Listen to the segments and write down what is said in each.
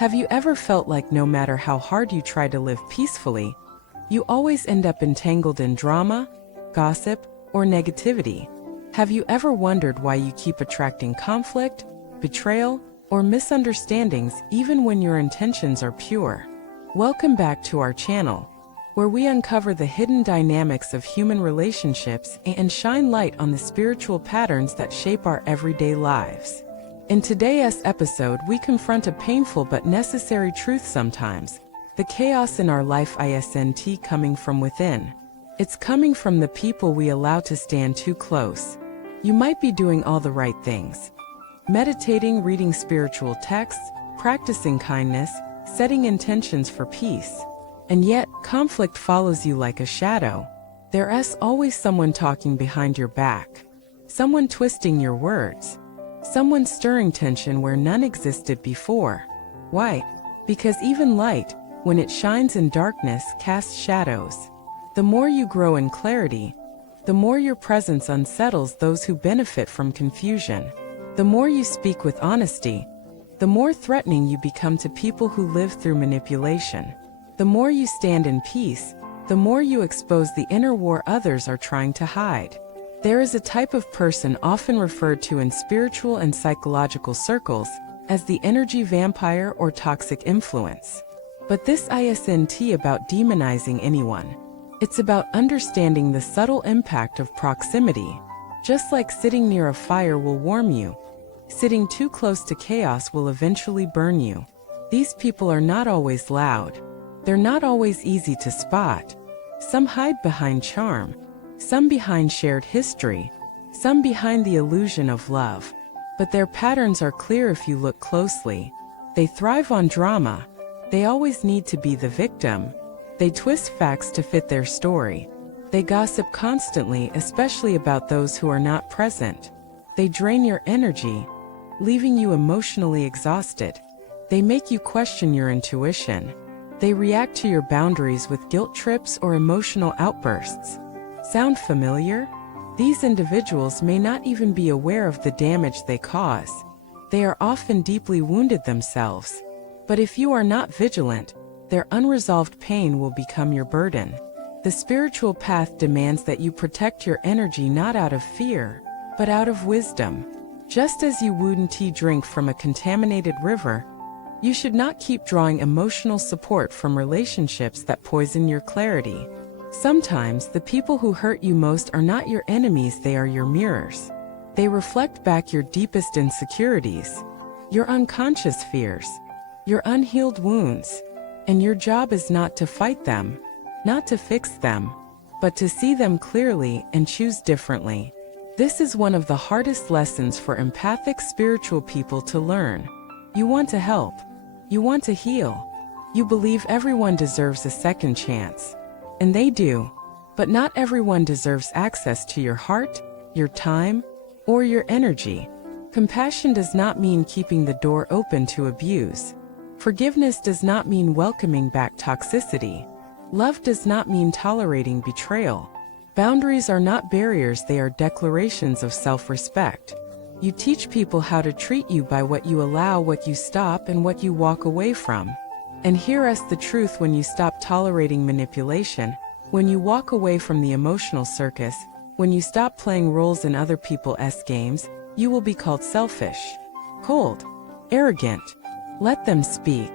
Have you ever felt like no matter how hard you try to live peacefully, you always end up entangled in drama, gossip, or negativity? Have you ever wondered why you keep attracting conflict, betrayal, or misunderstandings even when your intentions are pure? Welcome back to our channel, where we uncover the hidden dynamics of human relationships and shine light on the spiritual patterns that shape our everyday lives. In today's episode, we confront a painful but necessary truth sometimes: the chaos in our life isn't coming from within. It's coming from the people we allow to stand too close. You might be doing all the right things: meditating, reading spiritual texts, practicing kindness, setting intentions for peace. And yet, conflict follows you like a shadow. There's always someone talking behind your back, someone twisting your words, someone stirring tension where none existed before. Why? Because even light, when it shines in darkness, casts shadows. The more you grow in clarity, the more your presence unsettles those who benefit from confusion. The more you speak with honesty, the more threatening you become to people who live through manipulation. The more you stand in peace, the more you expose the inner war others are trying to hide. There is a type of person often referred to in spiritual and psychological circles as the energy vampire or toxic influence. But this isn't about demonizing anyone. It's about understanding the subtle impact of proximity. Just like sitting near a fire will warm you, sitting too close to chaos will eventually burn you. These people are not always loud. They're not always easy to spot. Some hide behind charm, some behind shared history, some behind the illusion of love. But their patterns are clear if you look closely. They thrive on drama. They always need to be the victim. They twist facts to fit their story. They gossip constantly, especially about those who are not present. They drain your energy, leaving you emotionally exhausted. They make you question your intuition. They react to your boundaries with guilt trips or emotional outbursts. Sound familiar? These individuals may not even be aware of the damage they cause. They are often deeply wounded themselves. But if you are not vigilant, their unresolved pain will become your burden. The spiritual path demands that you protect your energy not out of fear, but out of wisdom. Just as you wouldn't drink from a contaminated river, you should not keep drawing emotional support from relationships that poison your clarity. Sometimes the people who hurt you most are not your enemies, they are your mirrors. They reflect back your deepest insecurities, your unconscious fears, your unhealed wounds. And your job is not to fight them, not to fix them, but to see them clearly and choose differently. This is one of the hardest lessons for empathic spiritual people to learn. You want to help. You want to heal. You believe everyone deserves a second chance. And they do. But not everyone deserves access to your heart, your time, or your energy. Compassion does not mean keeping the door open to abuse. Forgiveness does not mean welcoming back toxicity. Love does not mean tolerating betrayal. Boundaries are not barriers, they are declarations of self-respect. You teach people how to treat you by what you allow, what you stop, and what you walk away from. And here's the truth: when you stop tolerating manipulation, when you walk away from the emotional circus, when you stop playing roles in other people's games, you will be called selfish, cold, arrogant. Let them speak.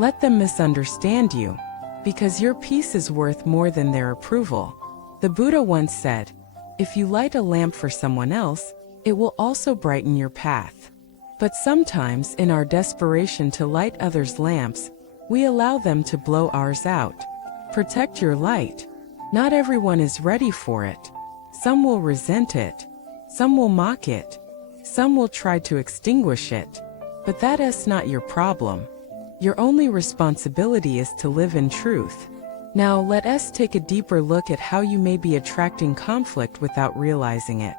Let them misunderstand you, because your peace is worth more than their approval. The Buddha once said, if you light a lamp for someone else, it will also brighten your path. But sometimes, in our desperation to light others' lamps, we allow them to blow ours out. Protect your light. Not everyone is ready for it. Some will resent it. Some will mock it. Some will try to extinguish it. But that's not your problem. Your only responsibility is to live in truth. Now let us take a deeper look at how you may be attracting conflict without realizing it.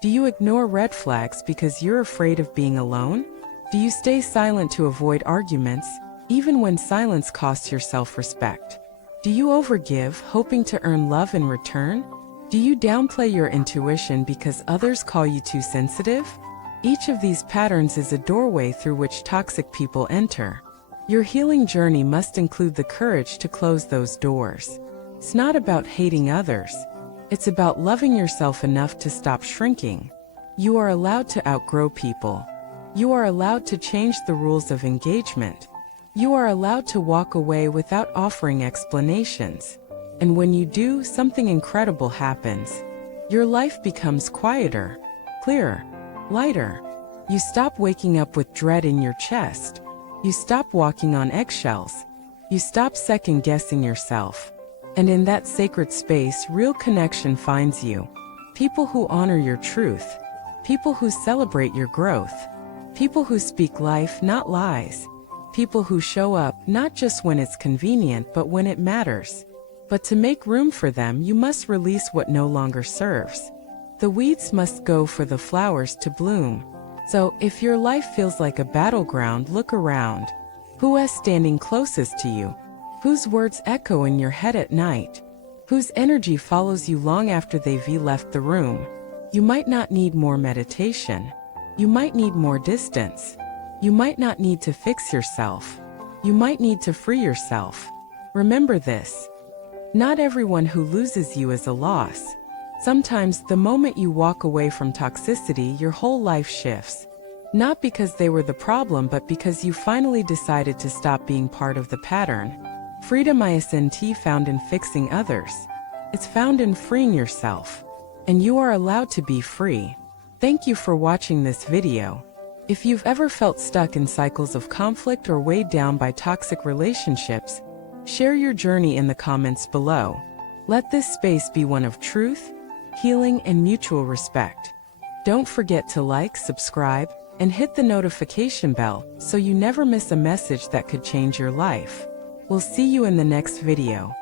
Do you ignore red flags because you're afraid of being alone? Do you stay silent to avoid arguments, even when silence costs your self-respect? Do you overgive, hoping to earn love in return? Do you downplay your intuition because others call you too sensitive? Each of these patterns is a doorway through which toxic people enter. Your healing journey must include the courage to close those doors. It's not about hating others. It's about loving yourself enough to stop shrinking. You are allowed to outgrow people. You are allowed to change the rules of engagement. You are allowed to walk away without offering explanations. And when you do, something incredible happens. Your life becomes quieter, clearer, lighter. You stop waking up with dread in your chest. You stop walking on eggshells. You stop second-guessing yourself. And in that sacred space, real connection finds you. People who honor your truth. People who celebrate your growth. People who speak life, not lies. People who show up, not just when it's convenient, but when it matters. But to make room for them, you must release what no longer serves. The weeds must go for the flowers to bloom. So, if your life feels like a battleground, look around. Who is standing closest to you? Whose words echo in your head at night? Whose energy follows you long after they've left the room? You might not need more meditation. You might need more distance. You might not need to fix yourself. You might need to free yourself. Remember this. Not everyone who loses you is a loss. Sometimes, the moment you walk away from toxicity, your whole life shifts. Not because they were the problem, but because you finally decided to stop being part of the pattern. Freedom isn't found in fixing others. It's found in freeing yourself. And you are allowed to be free. Thank you for watching this video. If you've ever felt stuck in cycles of conflict or weighed down by toxic relationships, share your journey in the comments below. Let this space be one of truth, healing, and mutual respect. Don't forget to like, subscribe, and hit the notification bell so you never miss a message that could change your life. We'll see you in the next video.